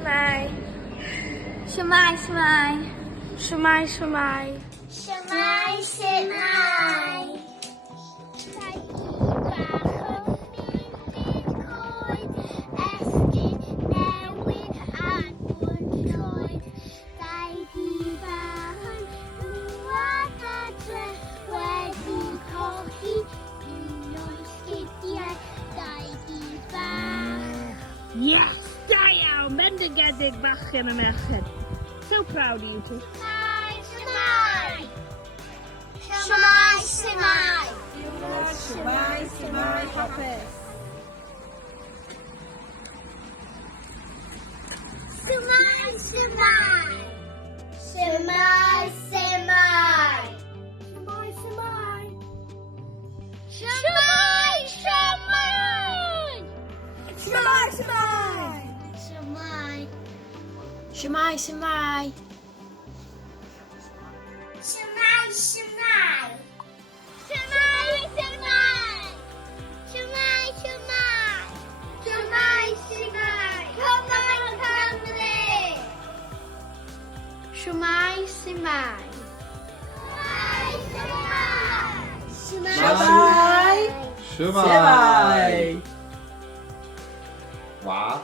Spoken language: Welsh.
Shemai. Shemai, Shemai. Shemai, Shemai. Shemai, Shemai. Yes, da iawn, bendigedig bachgen a merched. So proud of you two. Shemai, Shemai. Shemai, Shemai, Shemai, Hafiz. Shemai, Shemai. Shemai, Shemai. Shemai, Shemai. Shemai, Shemai. Shemai, Shemai. Shemai. Shemai, Shemai. Shemai, Shemai. Shemai, Shemai. Shemai, Shemai. Shemai, Shemai. Come on, family. Shemai, Shemai. Shemai, Shemai. Shemai. Shemai. Wow.